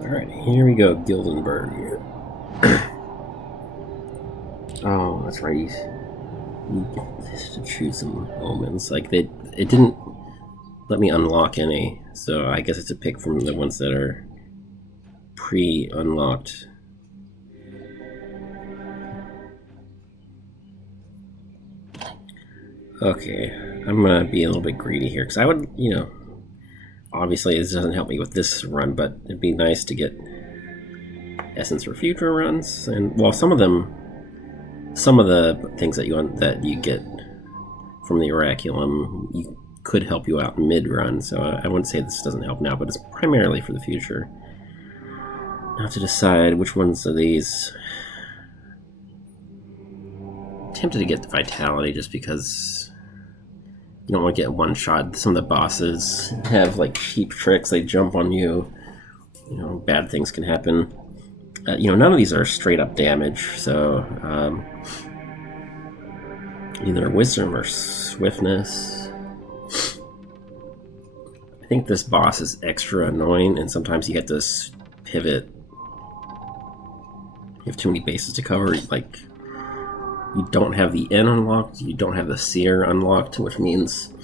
Alright, here we go, Gildenburg. Oh, that's right. You get to choose some omens. Like, it didn't let me unlock any, so I guess it's a pick from the ones that are pre-unlocked. Okay, I'm gonna be a little bit greedy here, because I would, obviously this doesn't help me with this run, but it'd be nice to get essence for future runs, and, well, some of the things that you get from the Oraculum could help you out mid-run, so I wouldn't say this doesn't help now, but it's primarily for the future. Now to decide which ones of these. I'm tempted to get the Vitality just because you don't want to get one shot. Some of the bosses have like cheap tricks, they jump on you, bad things can happen. None of these are straight up damage, so either wisdom or swiftness. I think this boss is extra annoying, and sometimes you get this pivot. You have too many bases to cover. Like, you don't have the N unlocked, you don't have the Seer unlocked, which means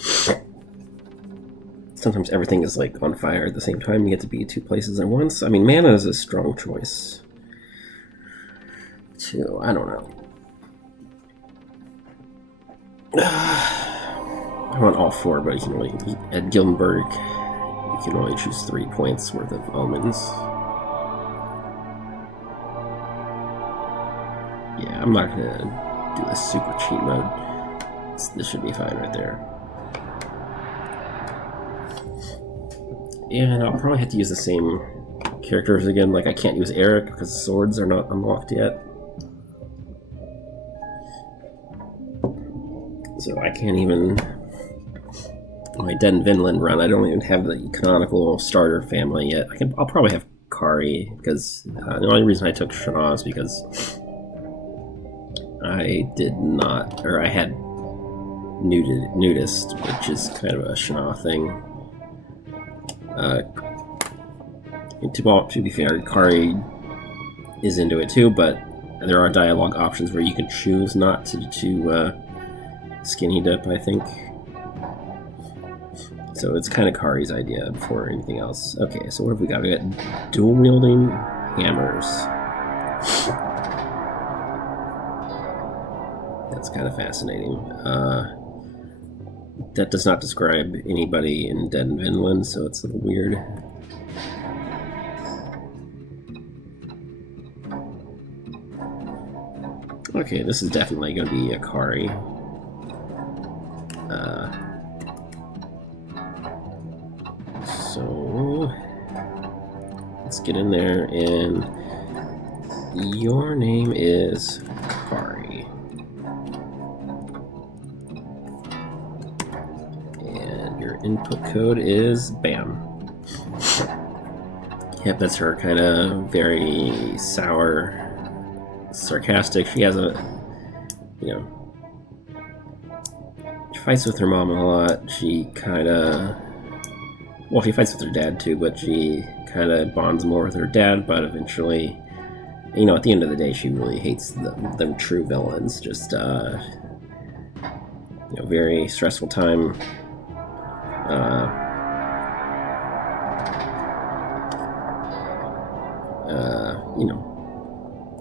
sometimes everything is like on fire at the same time. You get to be two places at once. I mean, mana is a strong choice too. I don't know. I want all four, but you can only at Gildenburg you can only choose 3 points worth of omens. Yeah, I'm not gonna do a super cheat mode. This should be fine right there. And I'll probably have to use the same characters again. Like, I can't use Eirik because swords are not unlocked yet. So I can't even. My Dead in Vinland run, I don't even have the canonical starter family yet. I'll probably have Kari, because the only reason I took Shanaw is because I had nudist, which is kind of a Shanaw thing. To be fair, Kari is into it too, but there are dialogue options where you can choose not to skinny dip, I think. So it's kind of Kari's idea before anything else. Okay, so what have we got? We got dual wielding hammers. That's kind of fascinating. That does not describe anybody in Dead in Vinland, so it's a little weird. Okay, this is definitely going to be a Kari. So let's get in there, and your name is Kari. And your input code is BAM. Yep, that's her kind of very sour, sarcastic. She has she fights with her mom a lot. She kind of, well, she fights with her dad too, but she kind of bonds more with her dad, but eventually, at the end of the day, she really hates the true villains. Just, very stressful time.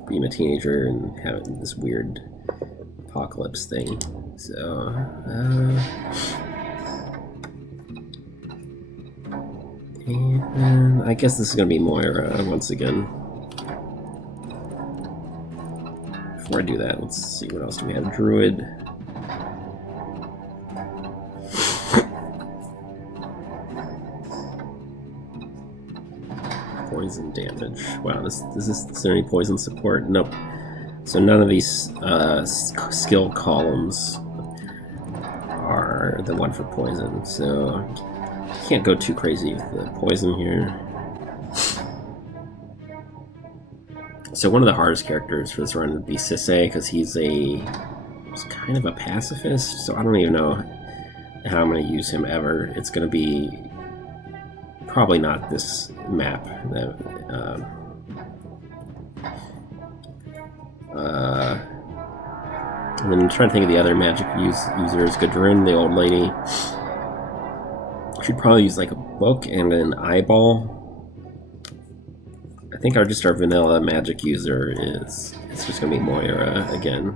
Being a teenager and having this weird apocalypse thing. So, and I guess this is going to be Moira once again. Before I do that, let's see what else do we have. Druid. Poison damage. Wow, is there any poison support? Nope. So none of these skill columns are the one for poison. So can't go too crazy with the poison here. So one of the hardest characters for this run would be Cisse, because he's kind of a pacifist. So I don't even know how I'm going to use him ever. It's going to be probably not this map. And then I'm trying to think of the other magic users. Gudrun, the old lady. She'd probably use like a book and an eyeball. I think our vanilla magic user it's just gonna be Moira again.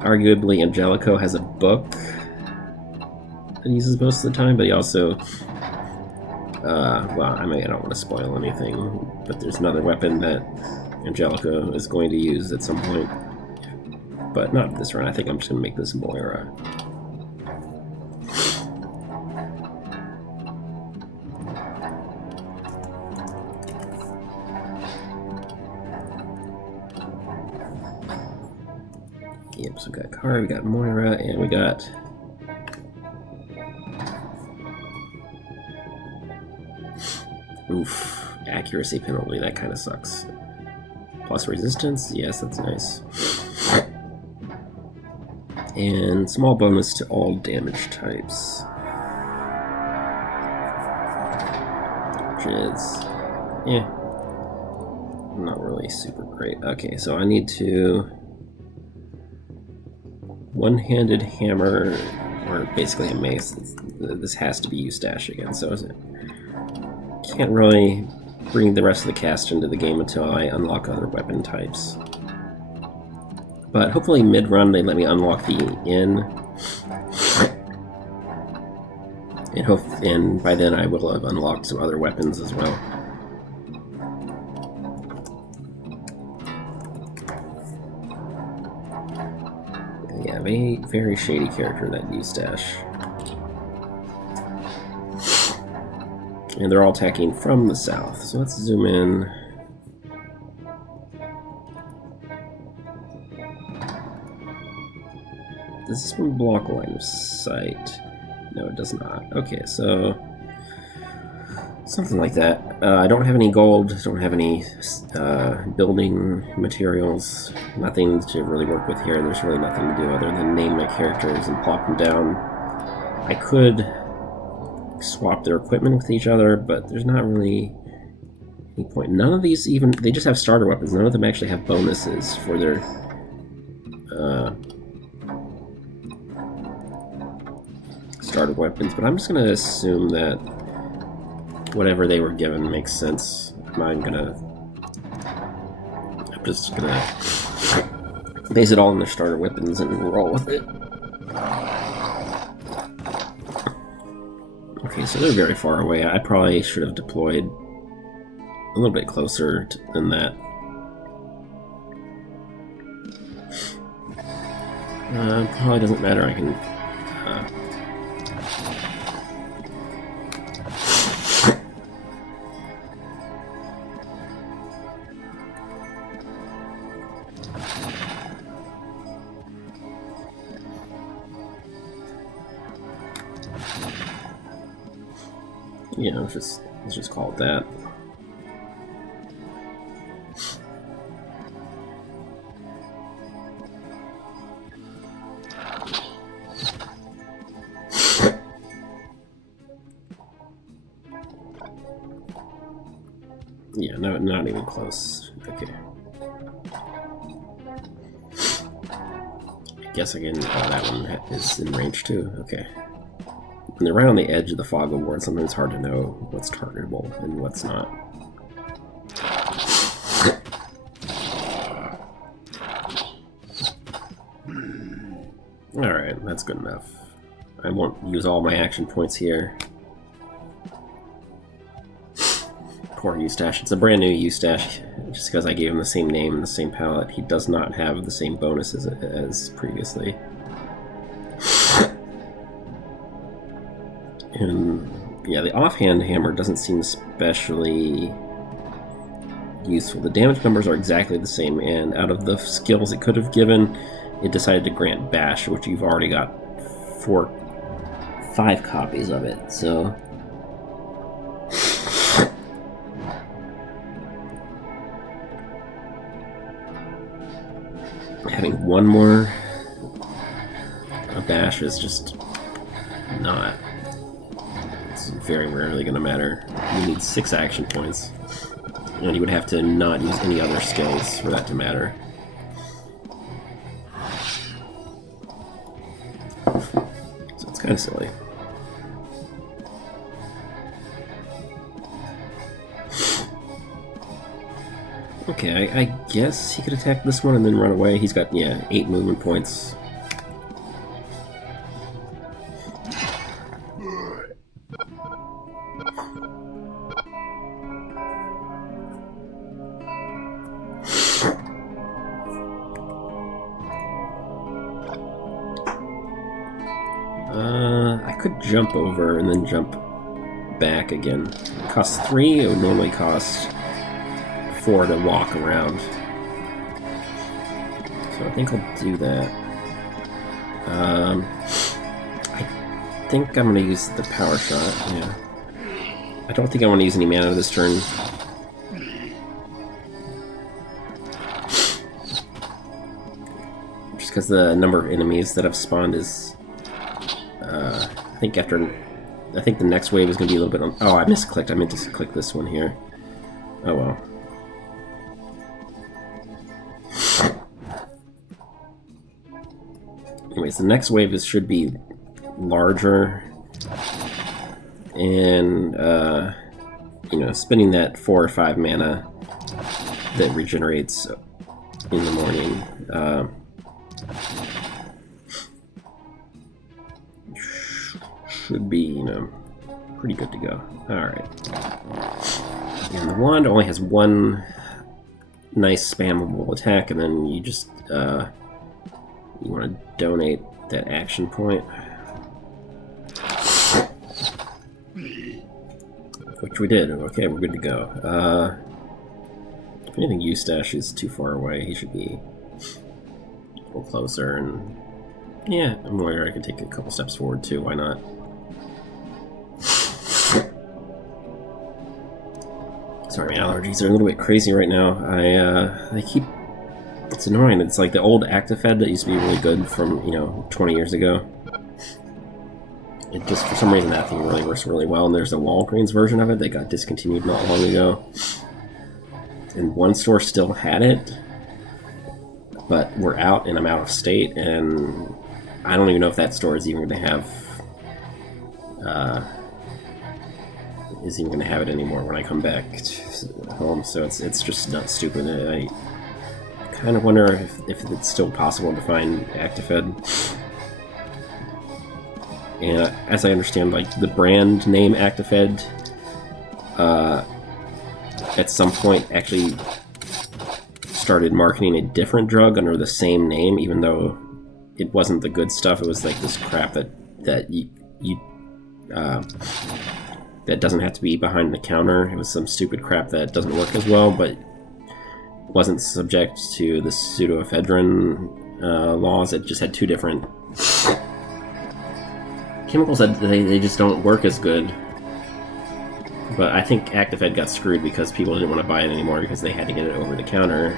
Arguably Angelico has a book that he uses most of the time, but he also well, I don't want to spoil anything, but there's another weapon that Angelico is going to use at some point. But not this run. I think I'm just going to make this Moira. Yep, so we got Kari, we got Moira, and we got... Oof, accuracy penalty, that kind of sucks. Plus resistance, yes, that's nice. And small bonus to all damage types. Which is, yeah, not really super great. Okay, so I need to one-handed hammer, or basically a mace. This has to be Eustache again, so can't really bring the rest of the cast into the game until I unlock other weapon types. But hopefully mid-run they let me unlock the inn. And by then I will have unlocked some other weapons as well. Yeah, very shady character, that Eustache. And they're all attacking from the south. So let's zoom in. Does this one block line of sight? No, it does not. Okay, so something like that. I don't have any gold, don't have any building materials, nothing to really work with here. There's really nothing to do other than name my characters and plop them down. I could swap their equipment with each other, but there's not really any point. None of these even, they just have starter weapons. None of them actually have bonuses for their starter weapons, but I'm just going to assume that whatever they were given makes sense. I'm just going to base it all on their starter weapons and roll with it. Okay, so they're very far away. I probably should have deployed a little bit closer than that. Probably doesn't matter. I can... yeah, let's just call it that. Yeah, no, not even close. Okay. I guess I can. Oh, that one is in range too. Okay. When they're right on the edge of the fog of war, sometimes it's hard to know what's targetable and what's not. Alright, that's good enough. I won't use all my action points here. Poor Eustache. It's a brand new Eustache. Just because I gave him the same name and the same palette, he does not have the same bonuses as previously. And yeah, the offhand hammer doesn't seem especially useful. The damage numbers are exactly the same, and out of the skills it could have given, it decided to grant bash, which you've already got 5 copies of it, so... Having one more dash is just not. It's very rarely going to matter. You need 6 action points. And you would have to not use any other skills for that to matter. So it's kind of silly. Okay, I guess he could attack this one and then run away. He's got, yeah, 8 movement points. I could jump over and then jump back again. It costs 3, it would normally cost 4 to walk around. So I think I'll do that. I think I'm going to use the power shot, yeah. I don't think I want to use any mana this turn. Just because the number of enemies that have spawned is... I think the next wave is going to be a little bit on... Oh, I misclicked. I meant to click this one here. Oh well. Anyways, the next wave should be larger. And, you know, spending that 4 or 5 mana that regenerates in the morning. Should be, you know, pretty good to go. Alright. And the wand only has 1 nice spammable attack, and then you just, you want to donate that action point. Which we did. Okay, we're good to go. If anything, Eustache is too far away. He should be a little closer, and yeah, Moira, I can take a couple steps forward too, why not? Sorry, my allergies are a little bit crazy right now. I keep... It's annoying. It's like the old Actifed that used to be really good from, you know, 20 years ago. It just, for some reason, that thing really works really well, and there's a Walgreens version of it that got discontinued not long ago. And one store still had it, but we're out, and I'm out of state, and I don't even know if that store is even going to have... is even going to have it anymore when I come back home, so it's just not stupid. I kind of wonder if it's still possible to find Actifed. And as I understand, like, the brand name Actifed at some point actually started marketing a different drug under the same name, even though it wasn't the good stuff. It was like this crap that that doesn't have to be behind the counter. It was some stupid crap that doesn't work as well, but wasn't subject to the pseudoephedrine laws. It just had 2 different chemicals that they just don't work as good. But I think Actifed got screwed because people didn't want to buy it anymore because they had to get it over the counter.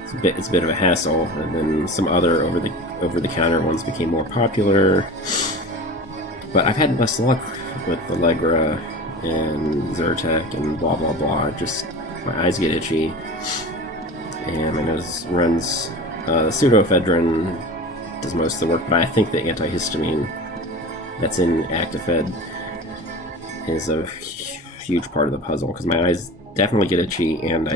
It's a bit of a hassle, and then some other over the counter ones became more popular. But I've had less luck with Allegra and Zyrtec and blah blah blah. Just my eyes get itchy, and my nose runs. The pseudoephedrine does most of the work, but I think the antihistamine that's in Actifed is a huge part of the puzzle, because my eyes definitely get itchy, and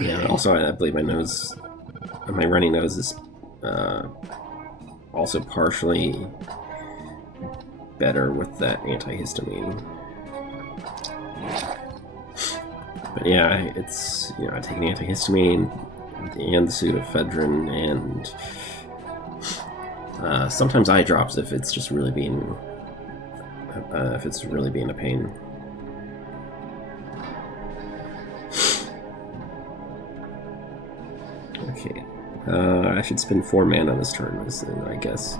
yeah, also I believe my runny nose is also partially better with that antihistamine. But yeah, it's, you know, I take an antihistamine and the pseudoephedrine, and sometimes eye drops if it's just really being a pain. Okay, I should spend 4 mana this turn, I guess.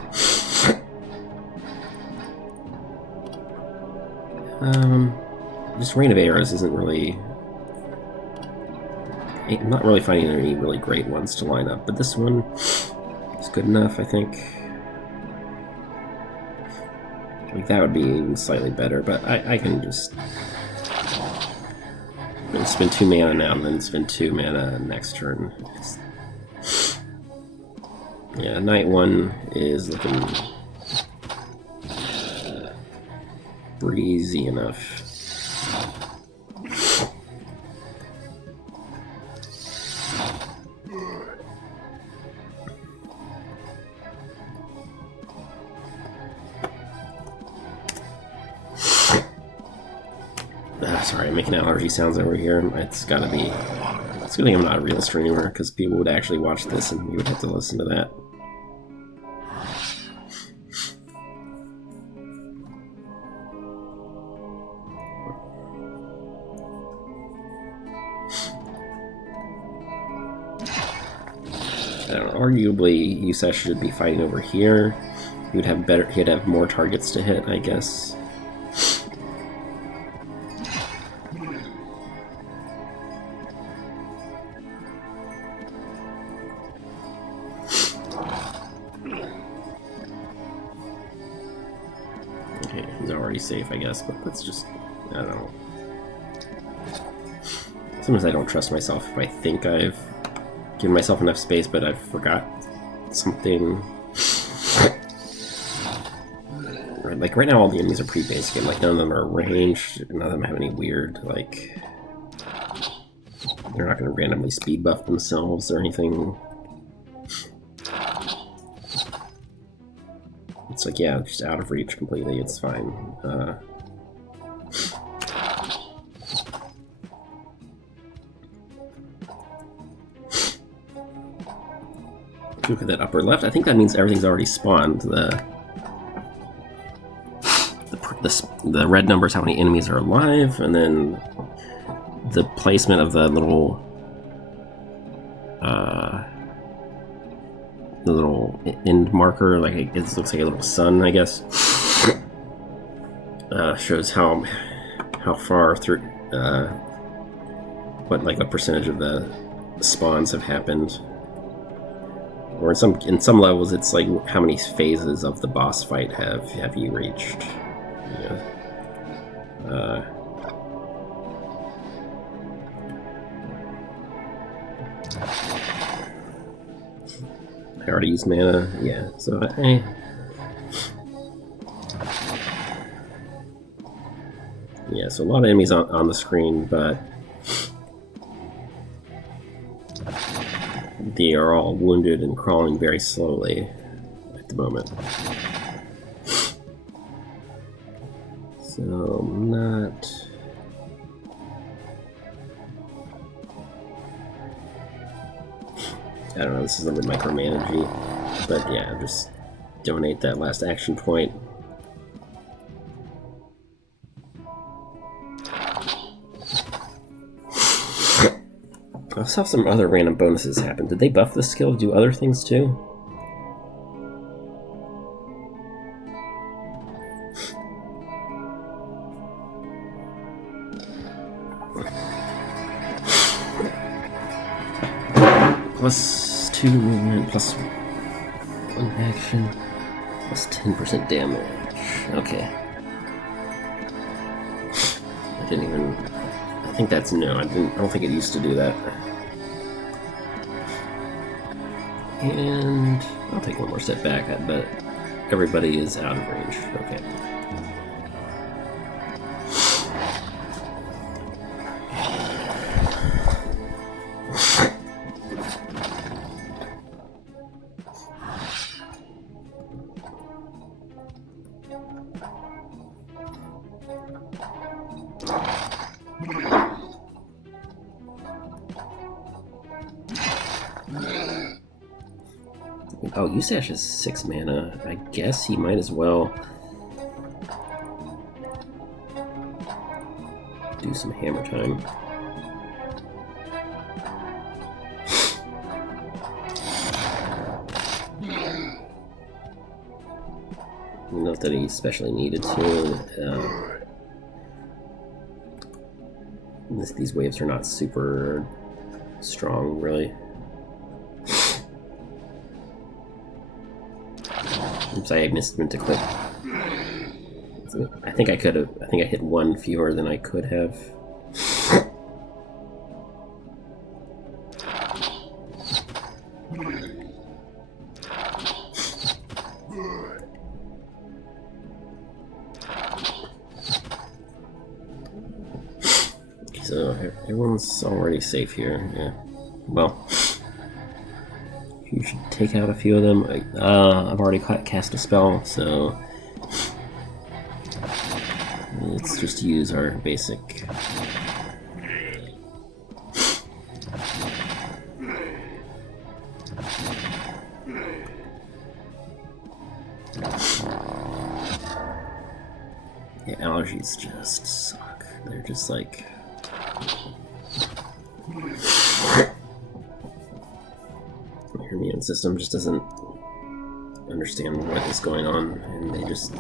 Just Rain of Arrows isn't really... I'm not really finding any really great ones to line up, but this one is good enough, I think. Like, that would be even slightly better, but I can just... spend 2 mana now, and then spend 2 mana next turn. Yeah, Night 1 is looking breezy enough. Sorry, I'm making allergy sounds over here. It's gotta be... It's good thing I'm not a real streamer, because people would actually watch this and you would have to listen to that. I don't know, arguably Eustache should be fighting over here. He'd have more targets to hit, I guess. Okay, he's already safe, I guess, but let's just... I don't know. Sometimes I don't trust myself if I think I've given myself enough space, but I forgot something. Like, right now all the enemies are pretty basic, and like, none of them are ranged, none of them have any weird, like... They're not going to randomly speed buff themselves or anything. It's like, yeah, just out of reach completely, it's fine. Look at that upper left. I think that means everything's already spawned. The red number is how many enemies are alive, and then the placement of the little end marker, like it looks like a little sun, I guess, shows how far through, what percentage of the spawns have happened. Or in some levels, it's like how many phases of the boss fight have you reached? Yeah. I already used mana. Yeah. So yeah. So a lot of enemies on the screen, but they are all wounded and crawling very slowly at the moment. So I'm not... I don't know, this is a little micromanaging, but yeah, just donate that last action point. I saw some other random bonuses happen. Did they buff this skill to do other things too? +2 movement, +1 action, +10% damage. Okay. I didn't even... I think that's no. I don't think it used to do that. And I'll take one more step back, but everybody is out of range. Okay. Oh, Eustache has 6 mana. I guess he might as well do some hammer time. Not that he especially needed to. These waves are not super strong, really. Oops, I meant to click. I think I could have. I think I hit one fewer than I could have. So everyone's already safe here. Yeah. Well, you should take out a few of them. I've already cast a spell, so let's just use our basic. Yeah, allergies just suck. They're just like. Your immune system just doesn't understand what is going on, and they just.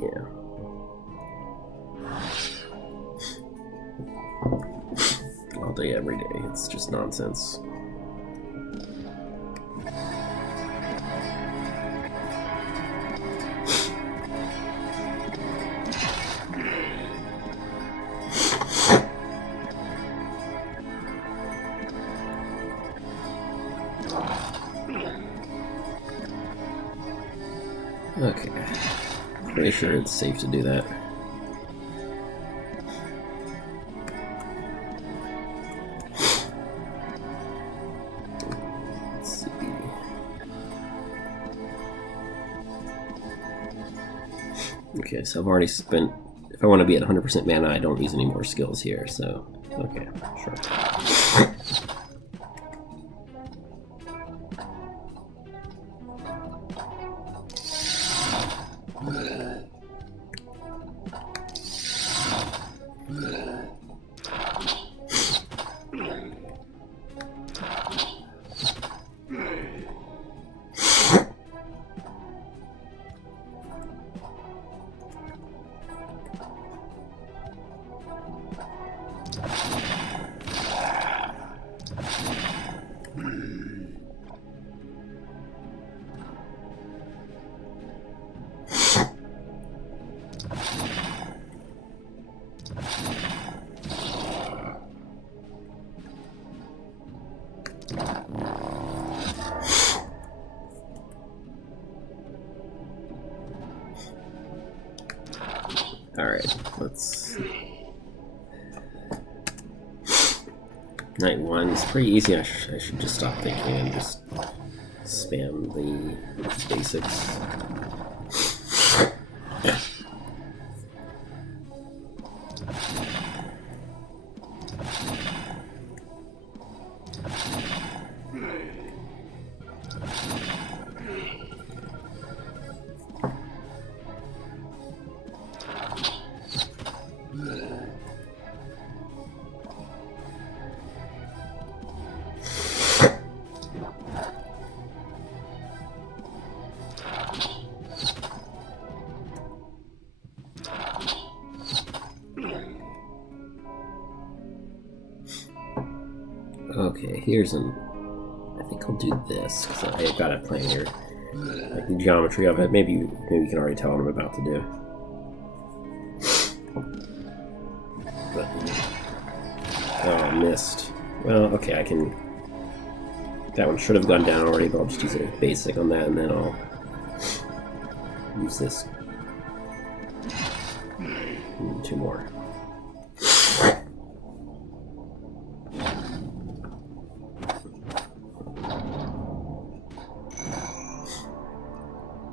Yeah. All day, every day. It's just nonsense. Okay. Pretty sure it's safe to do that. Let's see. Okay, so I've already spent. If I want to be at 100% mana, I don't use any more skills here, so. Okay, sure. Alright, let's... Night 1 is pretty easy. I should just stop thinking and just spam the basics. Okay, here's an... I think I'll do this, because I've got a plan here. Like the geometry of it, maybe you can already tell what I'm about to do. But, oh, missed. Well, okay, I can... That one should have gone down already, but I'll just use a basic on that, and then I'll use this. And 2 more.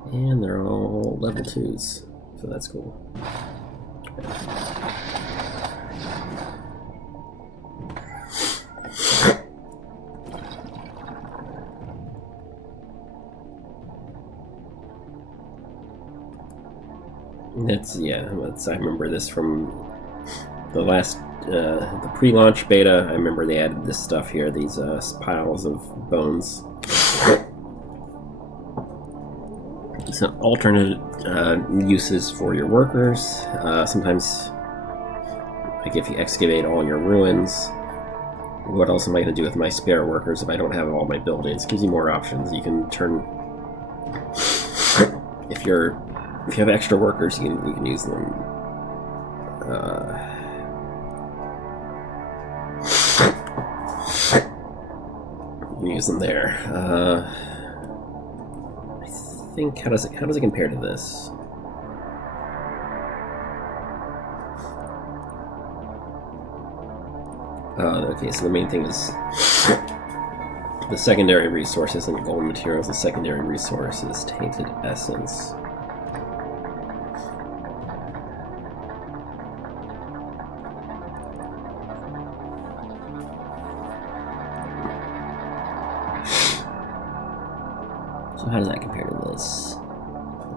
And they're all level 2s, so that's cool. I remember this from the last, the pre-launch beta. I remember they added this stuff here, these piles of bones. some alternate uses for your workers. Sometimes, like if you excavate all your ruins, what else am I going to do with my spare workers if I don't have all my buildings? It gives you more options. You can turn... if you have extra workers, you can use them. You can use them there. I think how does it compare to this? Okay, so the main thing is the secondary resource isn't gold materials. The secondary resource is tainted essence. So how does that compare to this?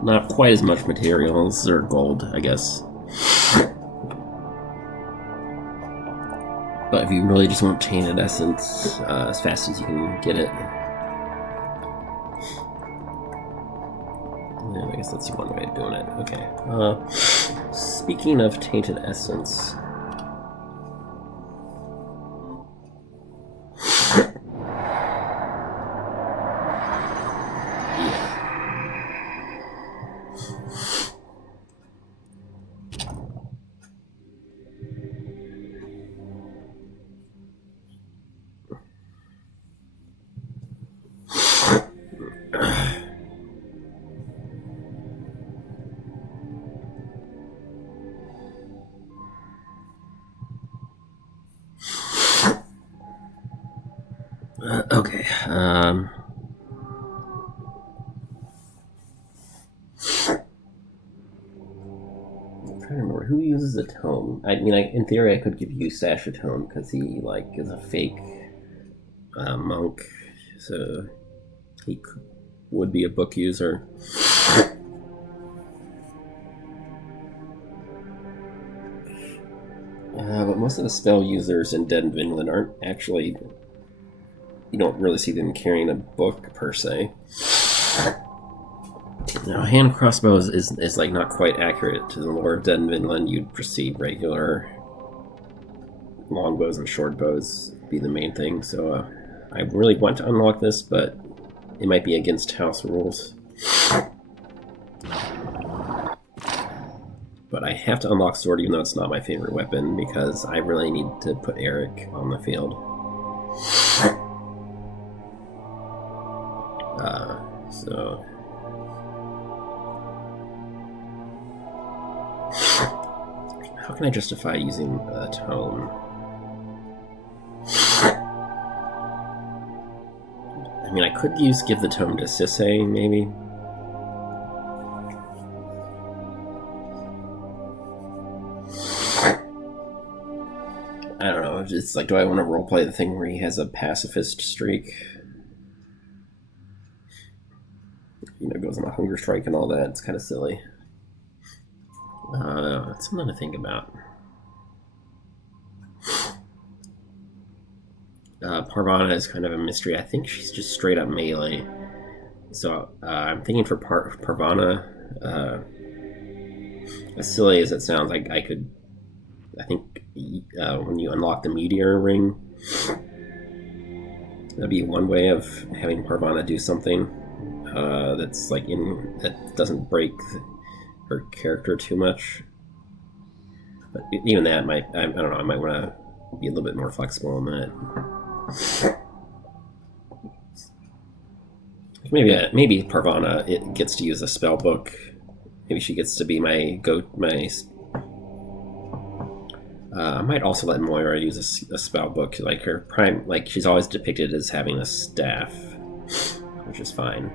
Not quite as much materials or gold, I guess. But if you really just want tainted essence as fast as you can get it, and I guess that's one way of doing it. Okay. Speaking of tainted essence, okay. I'm trying to remember who uses a tome. I mean, in theory, I could give Eustache a tome because he is a fake monk, so he would be a book user. But most of the spell users in Dead in Vinland aren't actually... You don't really see them carrying a book, per se. Now, hand crossbows is like not quite accurate to the lore of Dead in Vinland. You'd perceive regular longbows and short bows be the main thing, so I really want to unlock this, but it might be against house rules. But I have to unlock sword, even though it's not my favorite weapon, because I really need to put Eirik on the field. So... How can I justify using a tome? I mean, I could give the tome to Cisse, maybe. I don't know, it's like, do I want to roleplay the thing where he has a pacifist streak? You know, goes on a hunger strike and all that. It's kind of silly. That's something to think about. Parvaneh is kind of a mystery. I think she's just straight up melee. So I'm thinking for Parvaneh, as silly as it sounds, I think when you unlock the meteor ring, that'd be one way of having Parvaneh do something that's that doesn't break her character too much. But even that might, I don't know, I might want to be a little bit more flexible on that. Maybe Parvaneh it gets to use a spell book. Maybe she gets to be my I might also let Moira use a spell book. Like her prime, like she's always depicted as having a staff, which is fine.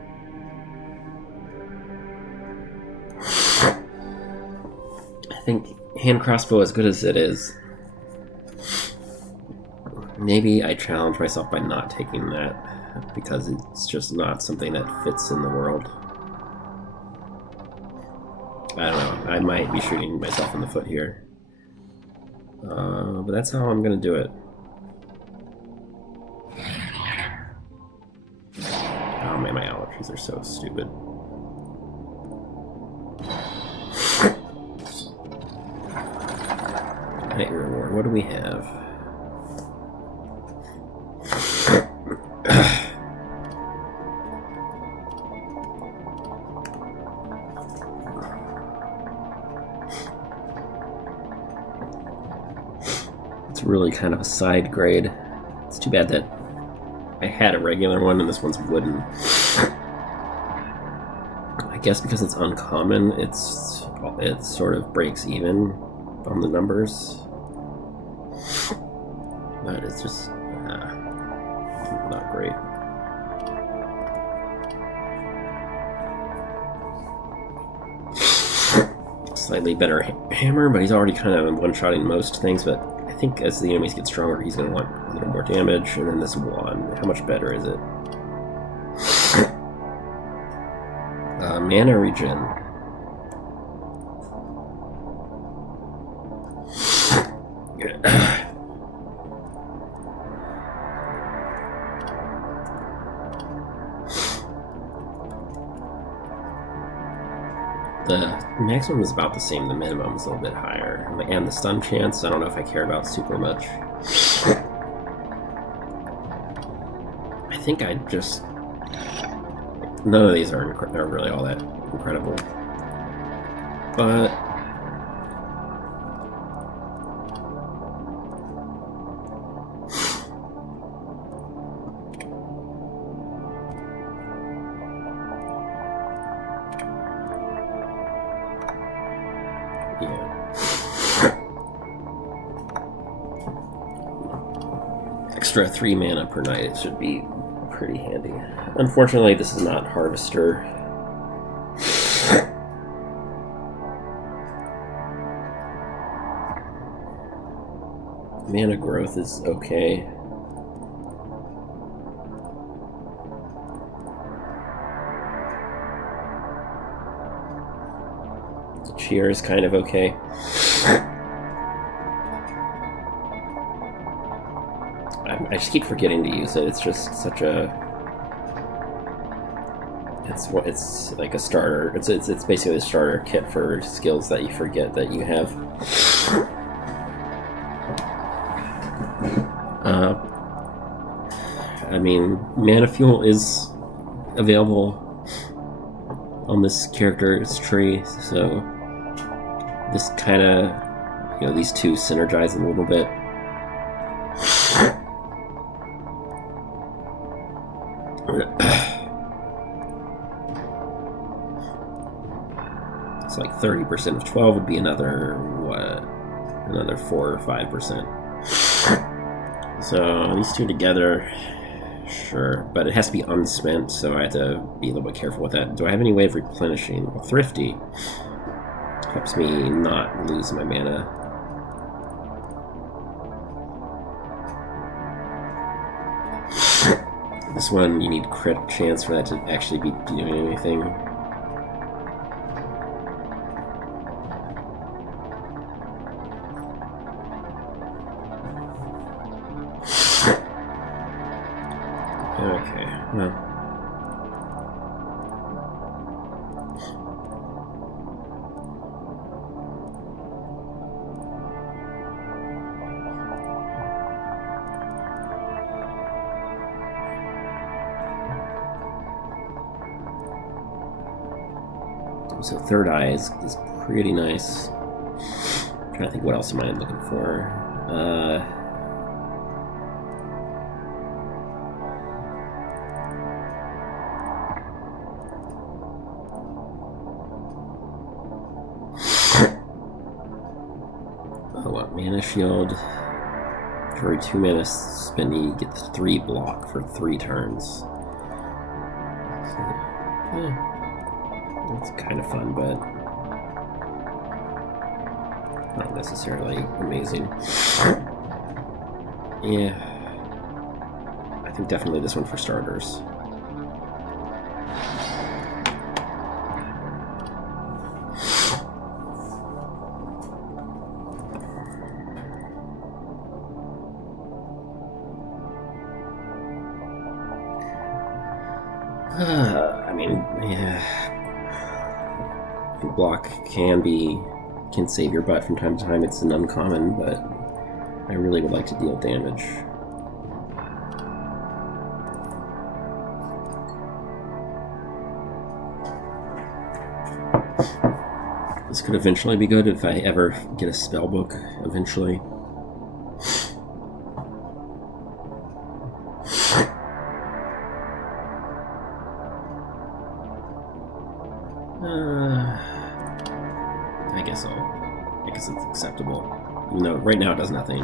I think hand crossbow, as good as it is, maybe I challenge myself by not taking that, because it's just not something that fits in the world. I don't know, I might be shooting myself in the foot here. But that's how I'm gonna do it. Oh man, my allergies are so stupid. Night reward. What do we have? It's really kind of a side grade. It's too bad that I had a regular one and this one's wooden. I guess because it's uncommon, it sort of breaks even on the numbers. But it's just not great. Slightly better hammer, but he's already kind of one-shotting most things, but I think as the enemies get stronger, he's going to want a little more damage. And then this one, how much better is it? Mana regen. The maximum is about the same, the minimum is a little bit higher. And the stun chance, I don't know if I care about super much. I think I just... None of these are really all that incredible. But... Extra 3 mana per night, it should be pretty handy. Unfortunately, this is not Harvester. Mana growth is okay. Cheer is kind of okay. I just keep forgetting to use it. It's just such a... It's like a starter. It's basically a starter kit for skills that you forget that you have. I mean, mana fuel is available on this character's tree, so this kind of, these two synergize a little bit. It's like 30% of 12 would be another 4 or 5%. So these two together, sure, but it has to be unspent, so I have to be a little bit careful with that. Do I have any way of replenishing? Well, Thrifty helps me not lose my mana. This one, you need crit chance for that to actually be doing anything. Okay, well. So Third Eye is pretty nice. I'm trying to think what else am I looking for. Mana shield. For every 2 mana spend, you get 3 block for 3 turns. So, yeah. It's kind of fun, but not necessarily amazing. Yeah. I think definitely this one for starters. I mean, yeah. Block can can save your butt from time to time. It's an uncommon, but I really would like to deal damage. This could eventually be good if I ever get a spell book eventually. I guess it's acceptable. Even though right now it does nothing.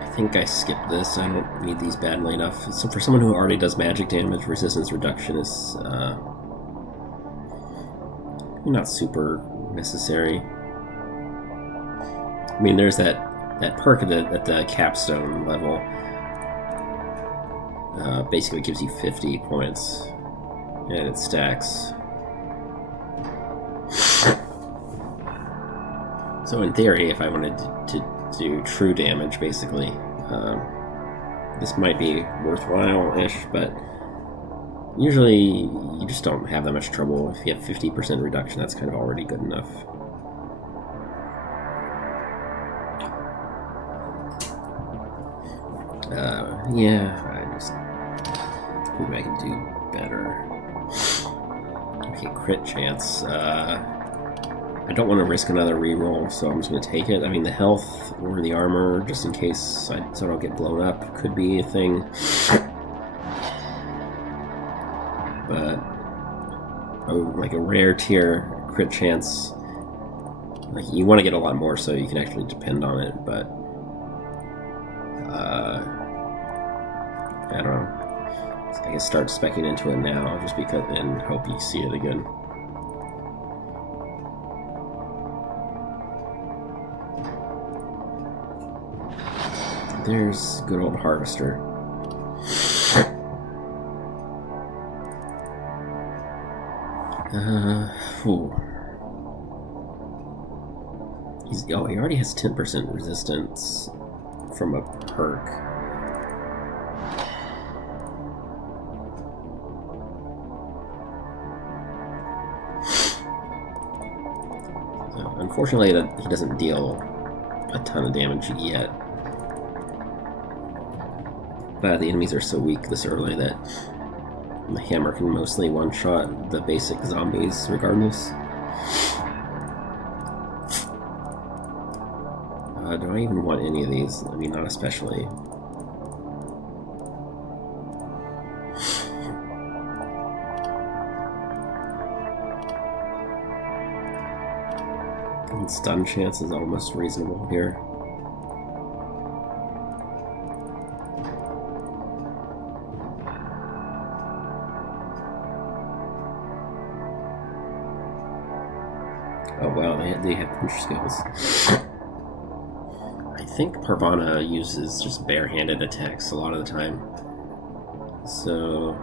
I think I skipped this. I don't need these badly enough. So for someone who already does magic damage, resistance reduction is not super necessary. I mean, there's that perk at the capstone level. Basically gives you 50 points, and it stacks. So in theory, if I wanted to do true damage, basically, this might be worthwhile-ish, but usually you just don't have that much trouble. If you have 50% reduction, that's kind of already good enough. Yeah, maybe I can do better. Okay, crit chance. I don't want to risk another reroll, so I'm just going to take it. I mean, the health or the armor, just in case so I don't get blown up, could be a thing. But like a rare tier crit chance, like you want to get a lot more so you can actually depend on it, but I don't know. So I guess start speccing into it now, just because, and hope you see it again. There's good old Harvester. He already has 10% resistance from a perk. Unfortunately, he doesn't deal a ton of damage yet. But the enemies are so weak this early that the hammer can mostly one-shot the basic zombies regardless. Do I even want any of these? I mean, not especially. And stun chance is almost reasonable here. Oh wow, they have punch skills. I think Parvaneh uses just barehanded attacks a lot of the time. So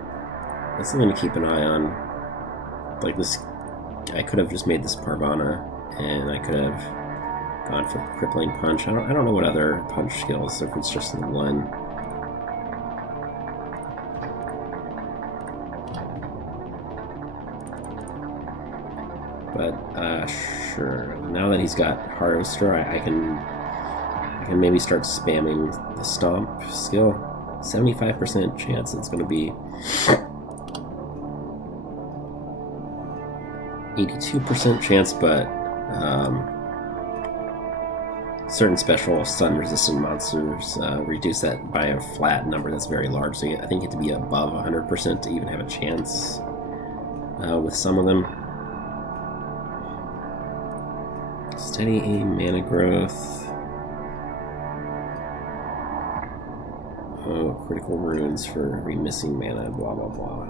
that's something to keep an eye on. Like this, I could have just made this Parvaneh, and I could have gone for crippling punch. I don't know what other punch skills, if it's just the one. But sure. Now that he's got Harvester, I can maybe start spamming the Stomp skill. 75% chance it's going to be 82% chance, but certain special stun-resistant monsters reduce that by a flat number that's very large. So I think you have to be above 100% to even have a chance with some of them. Steady aim, mana growth. Oh, critical runes for every missing mana, blah blah blah.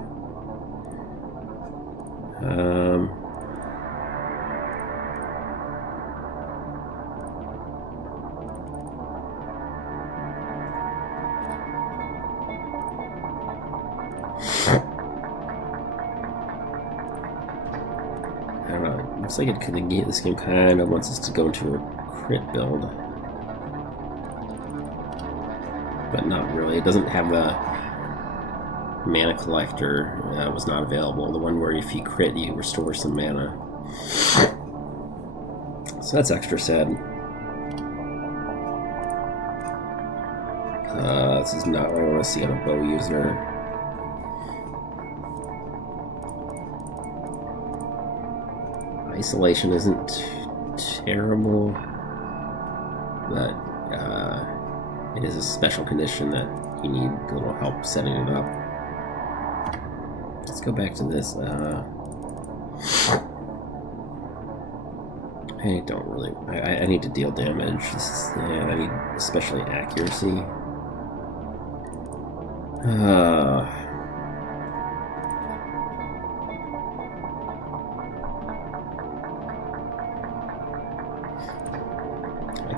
I don't know. It looks like this game kind of wants us to go into a crit build. but not really. It doesn't have the mana collector. Was not available. The one where if you crit, you restore some mana. So that's extra sad. This is not what I want to see on a bow user. Isolation isn't terrible, but it is a special condition that you need a little help setting it up. Let's go back to this. I don't really... I need to deal damage. Yeah, I need especially accuracy. I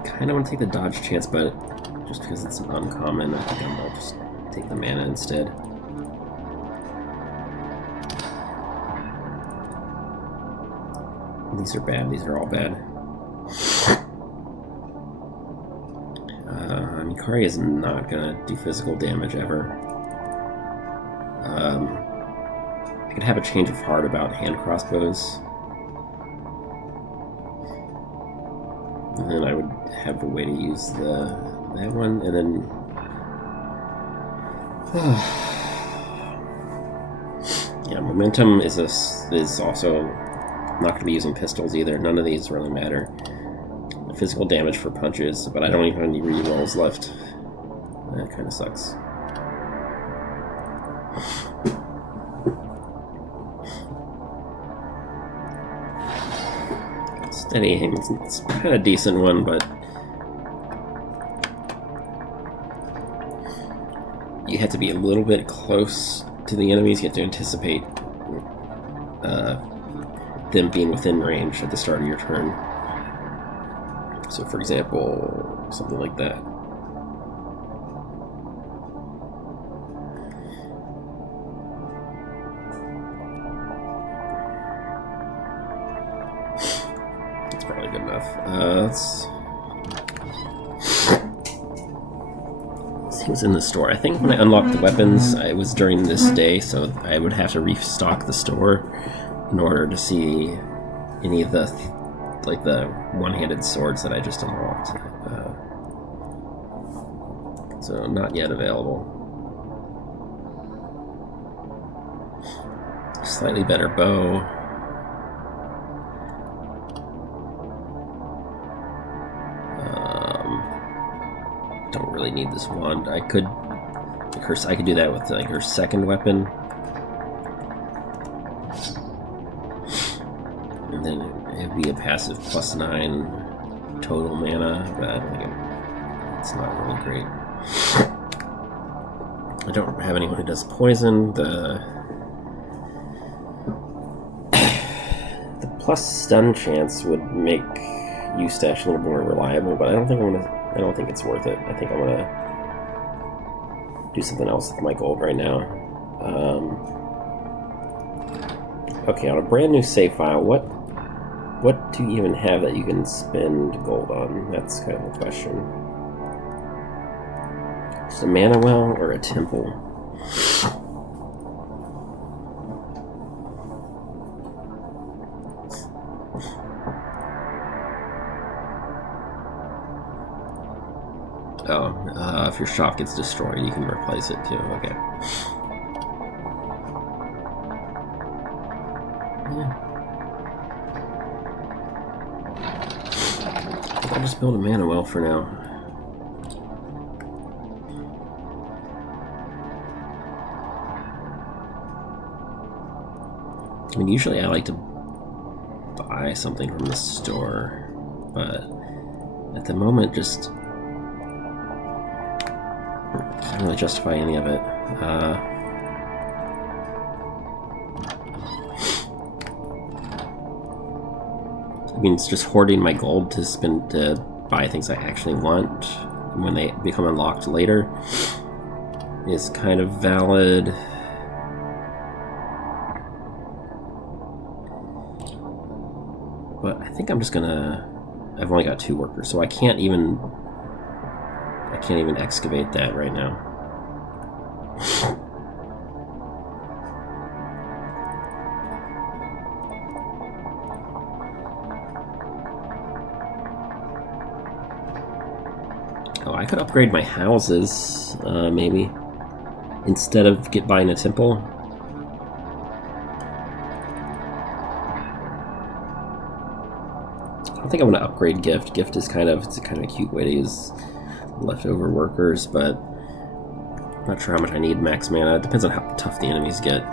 kind of want to take the dodge chance, but just because it's uncommon, I think I'll just take the mana instead. These are bad. These are all bad. I mean, Kari is not gonna do physical damage ever. I could have a change of heart about hand crossbows. And then I would have a way to use that one, and then... yeah, momentum is also not going to be using pistols either. None of these really matter. Physical damage for punches, but I don't even have any rerolls left. That kind of sucks. Steady aim, it's kind of a decent one, but you have to be a little bit close to the enemies. You have to anticipate them being within range at the start of your turn. So, for example, something like that. That's probably good enough. Let's see what's in the store. I think when I unlocked the weapons, it was during this day, so I would have to restock the store in order to see any of the the one-handed swords that I just unlocked. So not yet available. Slightly better bow. Don't really need this wand. I could do that with her second weapon. And then it'd be a passive +9 total mana, but I don't think it's not really great. I don't have anyone who does poison. The plus stun chance would make Eustache a little more reliable, but I don't think it's worth it. I think I'm gonna do something else with my gold right now. Okay, on a brand new save file, what do you even have that you can spend gold on? That's kind of the question. Just a mana well or a temple? Oh, if your shop gets destroyed, you can replace it too. Okay. Yeah. I'll just build a mana well for now. I mean, usually I like to buy something from the store, but at the moment, just can't really justify any of it. I mean, it's just hoarding my gold to buy things I actually want when they become unlocked later is kind of valid. But I think I'm just gonna... I've only got 2 workers, so I can't even I can't even excavate that right now. Oh, I could upgrade my houses, maybe, instead of buying a temple. I think I'm going to upgrade Gift. Gift is kind of a cute way to use leftover workers, but I'm not sure how much I need max mana. It depends on how tough the enemies get.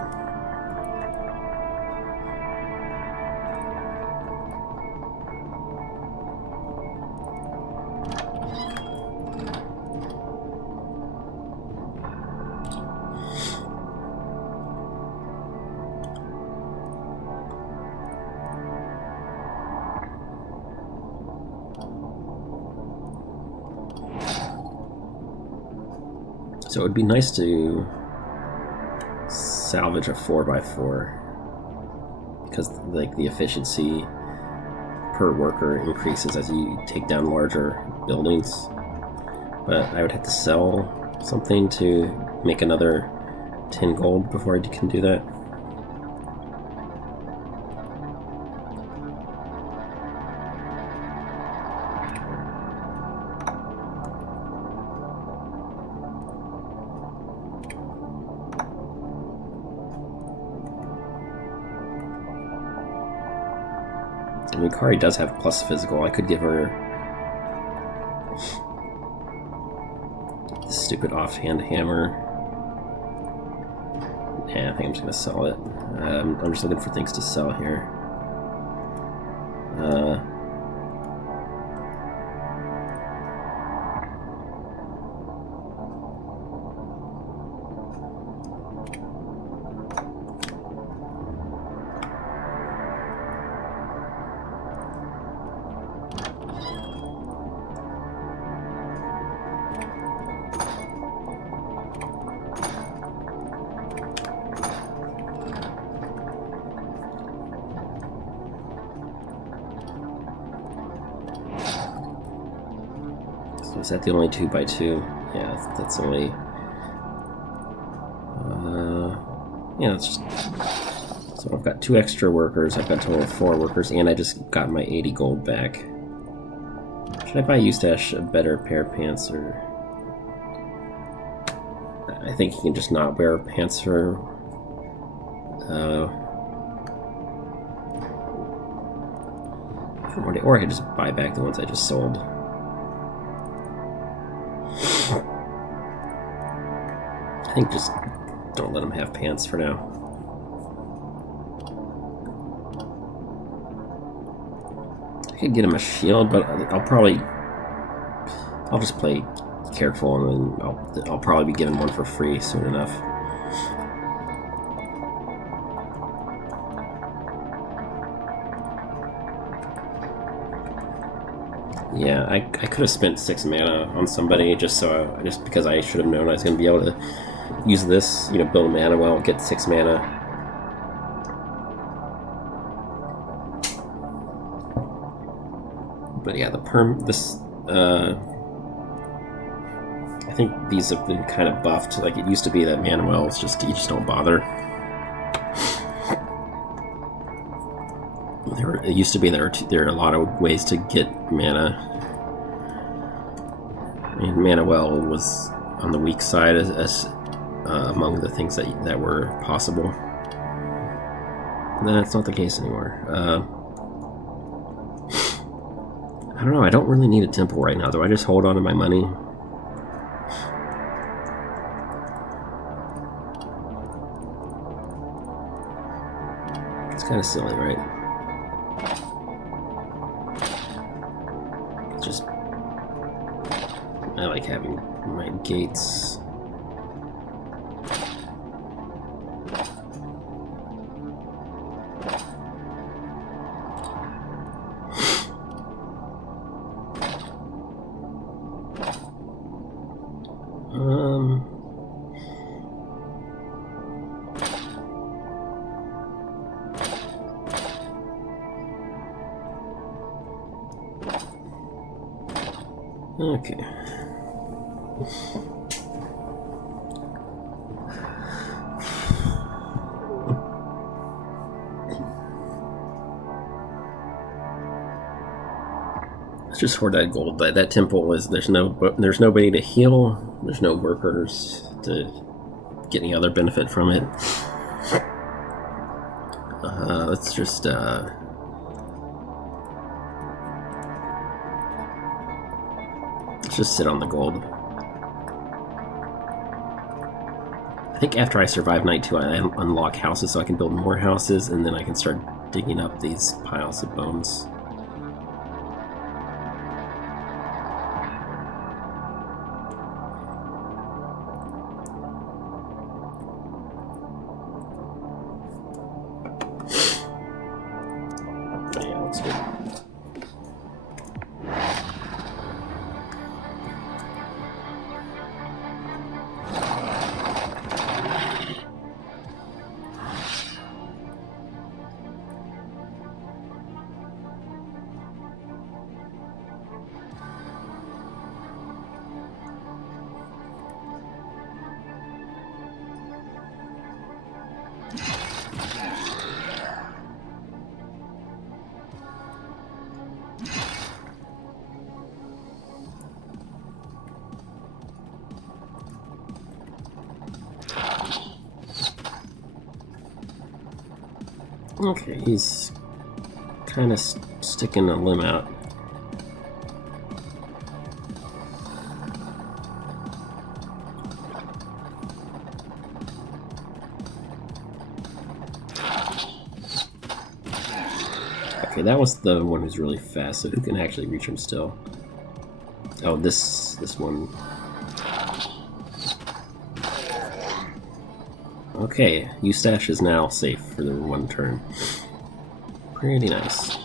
So it would be nice to salvage a 4x4 because like the efficiency per worker increases as you take down larger buildings. But I would have to sell something to make another 10 gold before I can do that. I mean, Kari does have plus physical. I could give her this stupid offhand hammer. Yeah, I think I'm just gonna sell it. I'm just looking for things to sell here. Is that the only 2x2? Yeah, that's only... yeah, that's just... So I've got 2 extra workers, I've got a total of 4 workers, and I just got my 80 gold back. Should I buy Eustache a better pair of pants, or... I think he can just not wear pants for... for one day, or I could just buy back the ones I just sold. I think just don't let him have pants for now. I could get him a shield, but I'll just play careful, and then I'll probably be getting one for free soon enough. Yeah, I could have spent 6 mana on somebody just because I should have known I was going to be able to use this, build a mana well, get 6 mana. But yeah, I think these have been kind of buffed. Like, it used to be that mana wells you just don't bother. It used to be there are a lot of ways to get mana. I mean, mana well was on the weak side as among the things that were possible. That's not the case anymore. I don't know. I don't really need a temple right now. Do I just hold on to my money? It's kind of silly, right? I like having my gates. Okay. Let's just hoard that gold. That temple is there's nobody to heal. There's no workers to get any other benefit from it. Let's just sit on the gold. I think after I survive night 2, I unlock houses so I can build more houses, and then I can start digging up these piles of bones. Okay, he's kind of sticking a limb out. Okay, that was the one who's really fast, so who can actually reach him still? Oh, this one. Okay, Eustache is now safe for the one turn. Pretty nice.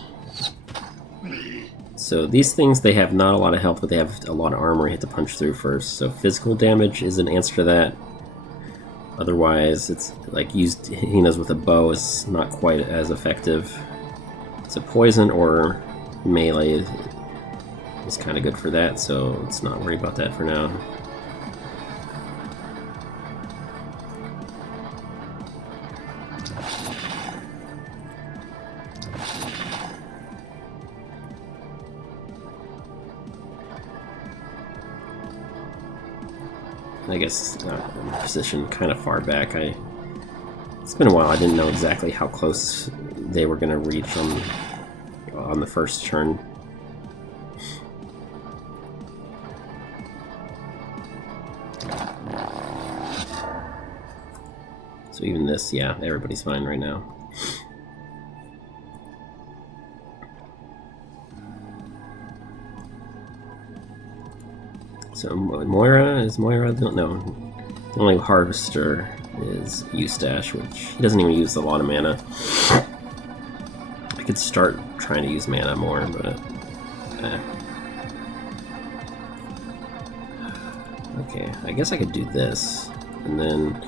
So these things, they have not a lot of health, but they have a lot of armor you have to punch through first. So physical damage is an answer to that. Otherwise, it's like Hina's with a bow is not quite as effective. So poison or melee is kind of good for that, so let's not worry about that for now. I guess position kind of far back. It's been a while. I didn't know exactly how close they were going to reach on the first turn. So even this, yeah, everybody's fine right now. So Moira, is Moira? No. The only harvester is Eustache, which he doesn't even use a lot of mana. I could start trying to use mana more, but okay, I guess I could do this, and then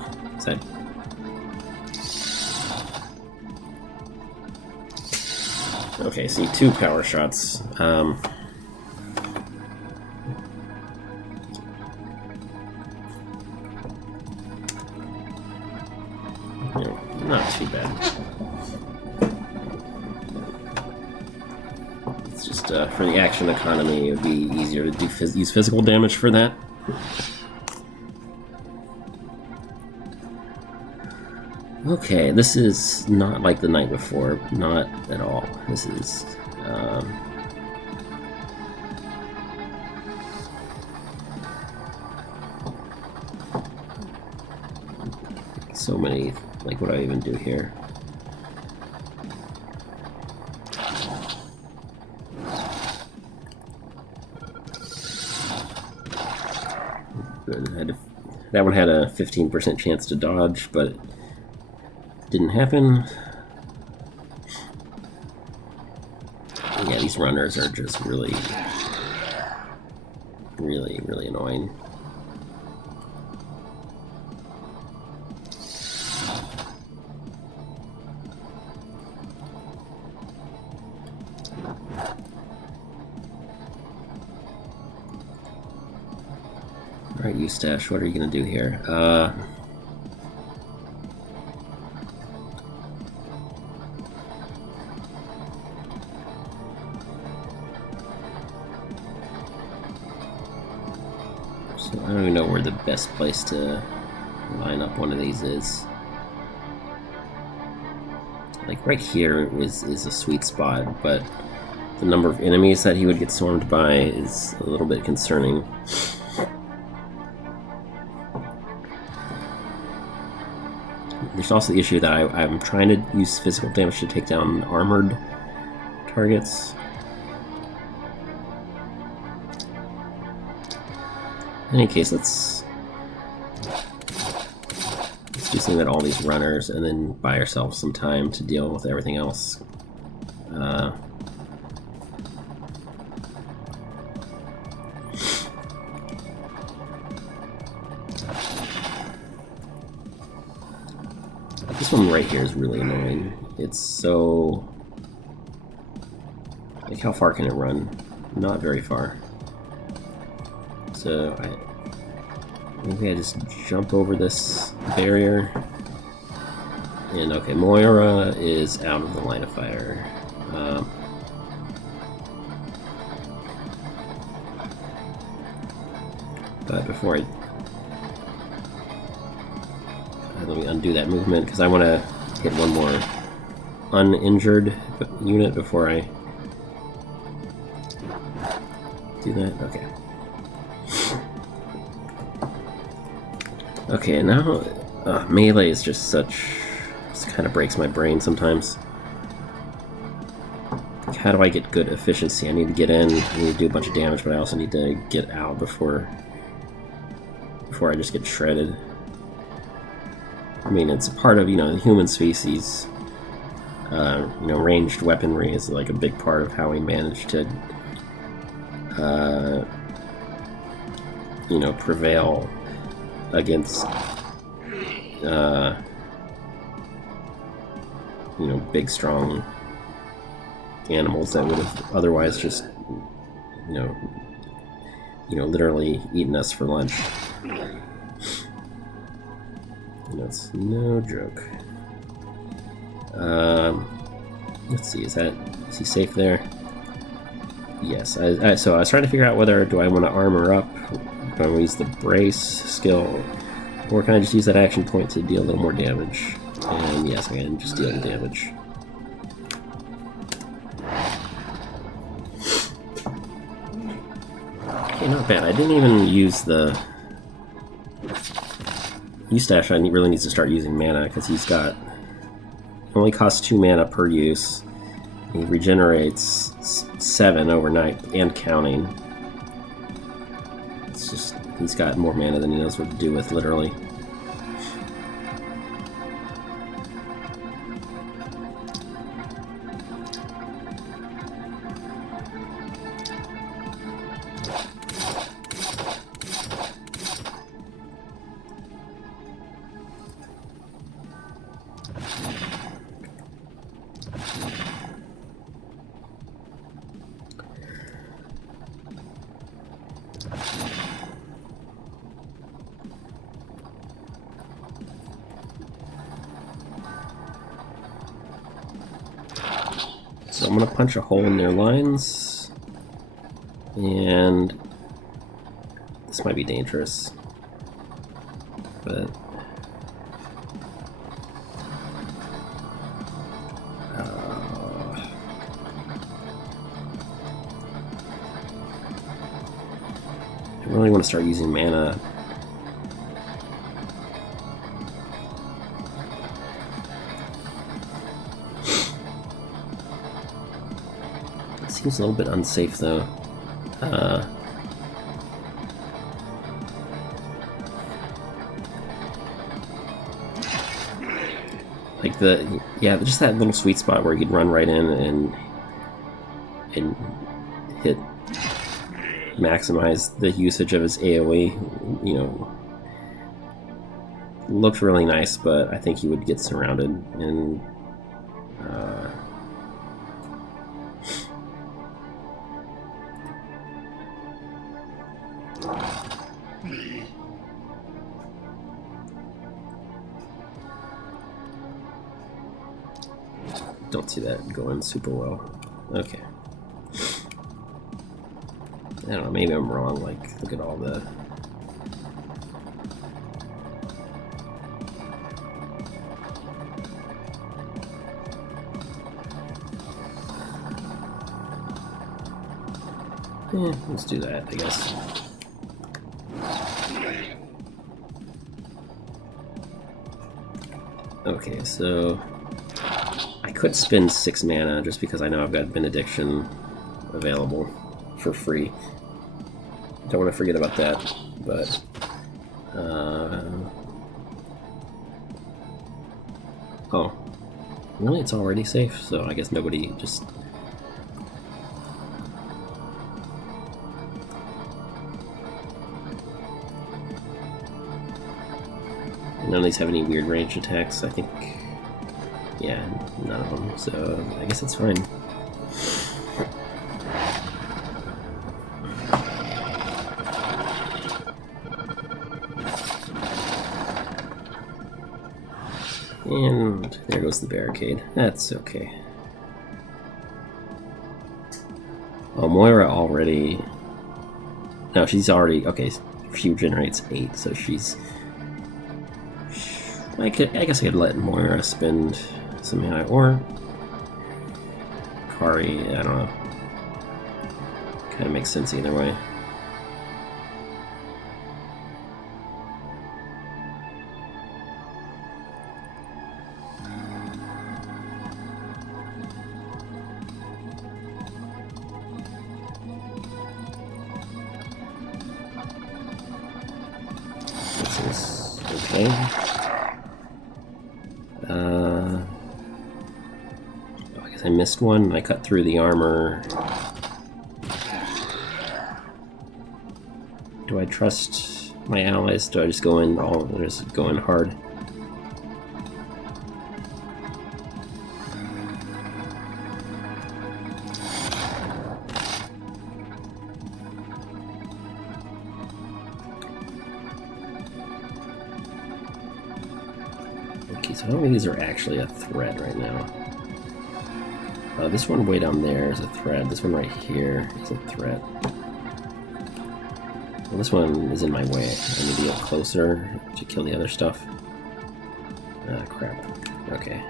okay, see, 2 power shots. Not too bad. It's just for the action economy, it would be easier to use physical damage for that. Okay, this is not like the night before, not at all. This is so many. Like, what do I even do here? Good. That one had a 15% chance to dodge, but it didn't happen. Yeah, these runners are just really annoying. Eustache, what are you gonna do here? So I don't even know where the best place to line up one of these is. Like right here is a sweet spot, but the number of enemies that he would get swarmed by is a little bit concerning. There's also the issue that I'm trying to use physical damage to take down armored targets. In any case, let's do something at all these runners and then buy ourselves some time to deal with everything else. This one right here is really annoying. It's so... Like, how far can it run? Not very far. So, maybe I just jump over this barrier. And okay, Moira is out of the line of fire. But before let me undo that movement, because I want to hit one more uninjured unit before I do that. Okay. Okay, now melee is just such... This kind of breaks my brain sometimes. Like, how do I get good efficiency? I need to get in, I need to do a bunch of damage, but I also need to get out before I just get shredded. I mean, it's a part of, the human species. Ranged weaponry is like a big part of how we manage to, prevail against, big, strong animals that would have otherwise just, literally eaten us for lunch. That's no joke. Let's see, is he safe there? Yes. So I was trying to figure out whether do I want to armor up, do I want to use the brace skill, or can I just use that action point to deal a little more damage? And yes, I can just deal the damage. Okay, not bad. I didn't even use the... Eustache really needs to start using mana, because he's got... Only costs 2 mana per use. He regenerates 7 overnight, and counting. It's just... He's got more mana than he knows what to do with, literally. So I'm going to punch a hole in their lines, and this might be dangerous, but I really want to start using mana. Seems a little bit unsafe, though. Like just that little sweet spot where you could run right in and hit, maximize the usage of his AoE. Looked really nice, but I think he would get surrounded and. don't see that going super well. Okay. I don't know, maybe I'm wrong, like, look at all the... Yeah, let's do that, I guess. Okay, so... I could spend 6 mana just because I know I've got Benediction available for free. Don't want to forget about that, but... Oh. Really? It's already safe, so I guess nobody just... None of these have any weird range attacks, I think. Yeah, none of them, so I guess it's fine. And there goes the barricade. That's okay. Oh, Moira already... No, she's already... Okay, she generates 8, so she's... I guess I could let Moira spend some mana, or Kari, I don't know. Kind of makes sense either way. This is okay. I missed one. I cut through the armor. Do I trust my allies? Do I just go in just go in hard? Okay, so I don't think these are actually a threat right now. This one way down there is a threat. This one right here is a threat. Well, this one is in my way. I need to get closer to kill the other stuff. Ah, crap. Okay.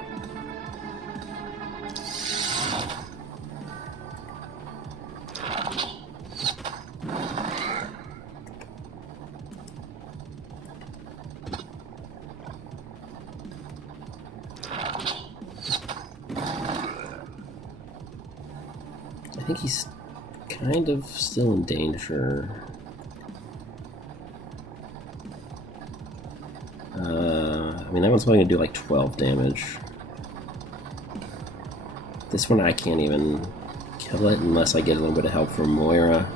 I think he's kind of still in danger. I mean, that one's only going to do like 12 damage. This one I can't even kill it unless I get a little bit of help from Moira.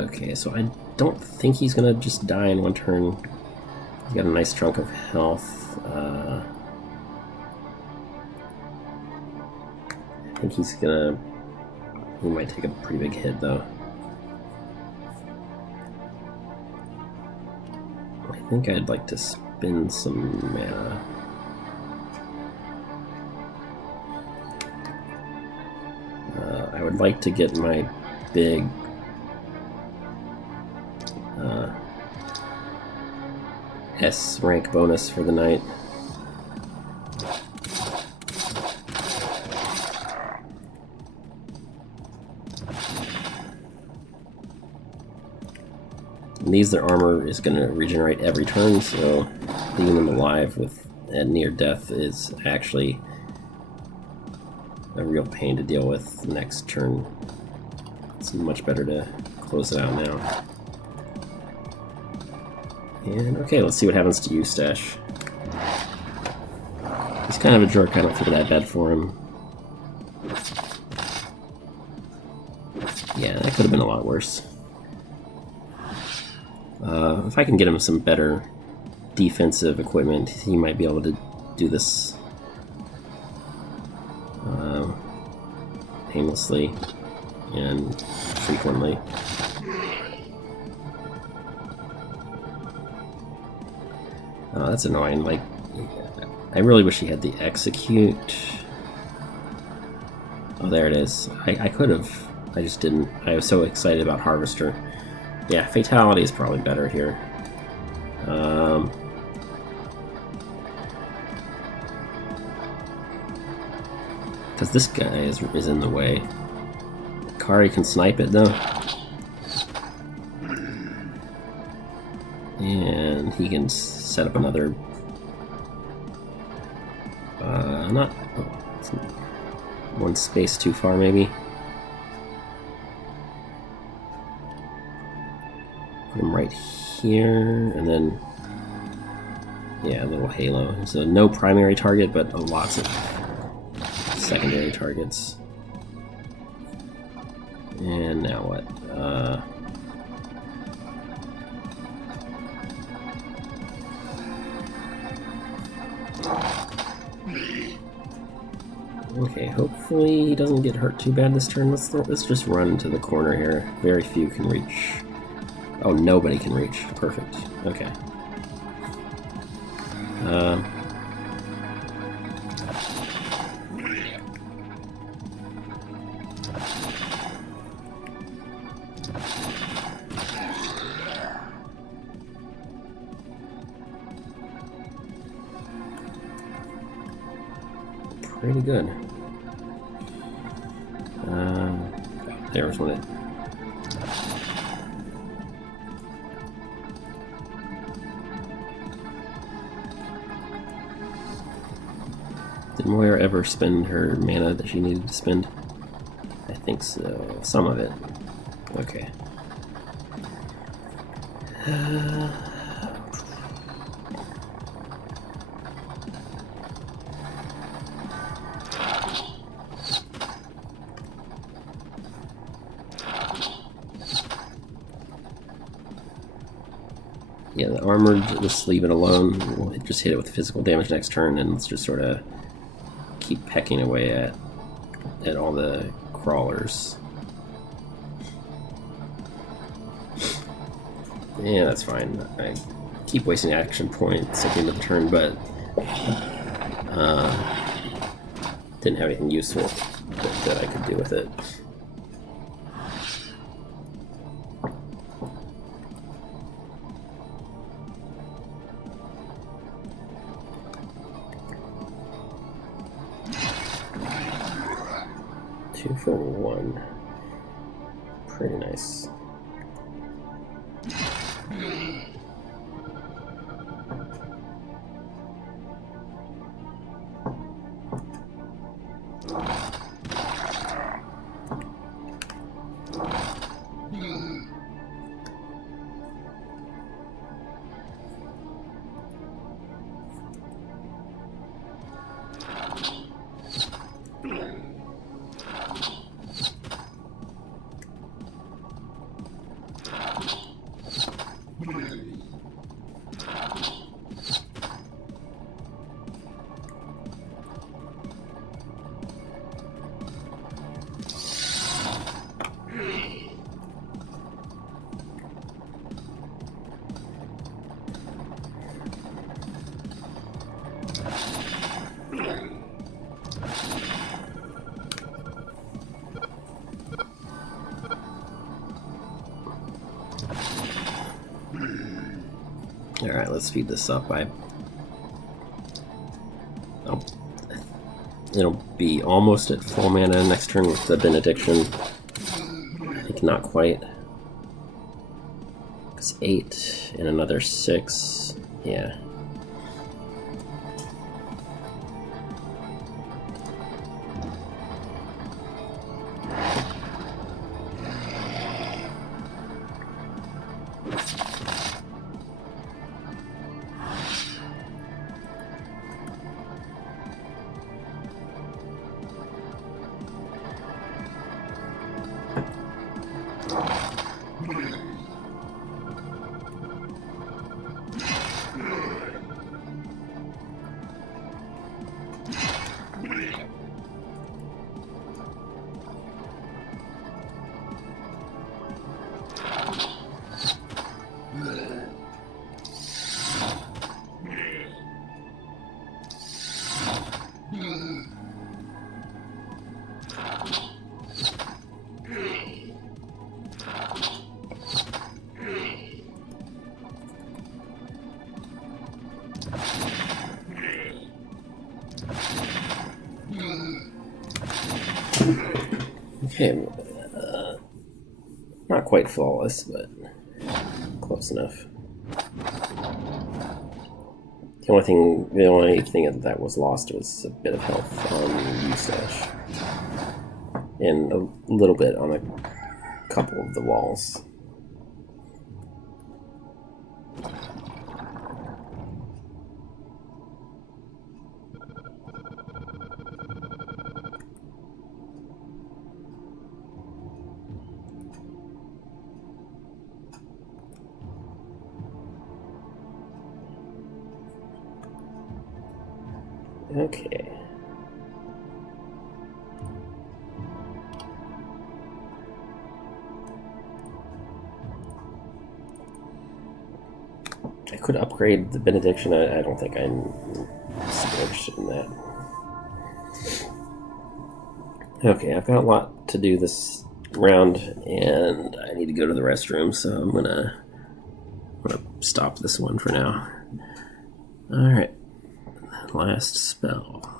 Okay, so I don't think he's gonna just die in one turn. He's got a nice chunk of health. I think he's gonna... He might take a pretty big hit, though. I think I'd like to spend some mana. I would like to get my big... S rank bonus for the night. And these, their armor is going to regenerate every turn, so leaving them alive with at near death is actually a real pain to deal with next turn. It's much better to close it out now. And okay, let's see what happens to Eustache. He's kind of a jerk, I don't feel that bad for him. Yeah, that could have been a lot worse. If I can get him some better defensive equipment, he might be able to do this painlessly and frequently. Oh, that's annoying. Like, I really wish he had the execute. Oh, there it is. I could have. I just didn't. I was so excited about Harvester. Yeah, Fatality is probably better here. Because this guy is in the way. Kari can snipe it though. And he can set up another... not... Oh, it's one space too far, maybe. Put him right here, and then... Yeah, a little halo. So no primary target, but lots of secondary targets. And now what? Okay, hopefully he doesn't get hurt too bad this turn. Let's just run to the corner here. Very few can reach. Oh, nobody can reach. Perfect. Okay. Pretty good. There was one. Did Moira ever spend her mana that she needed to spend? I think so. Some of it. Okay. Yeah, the armored, just leave it alone. We'll just hit it with physical damage next turn, and let's just sort of keep pecking away at all the crawlers. Yeah, that's fine. I keep wasting action points at the end of the turn, but didn't have anything useful that I could do with it. Two for one. Pretty nice. Alright, let's speed this up. It'll be almost at full mana next turn with the Benediction. I think not quite. It's 8 and another 6. Yeah. Not quite flawless, but close enough. The only thing that was lost was a bit of health on Eustache. And a little bit on a couple of the walls. Okay. I could upgrade the benediction. I don't think I'm super interested in that. Okay, I've got a lot to do this round, and I need to go to the restroom, so I'm gonna stop this one for now. Alright. Last spell.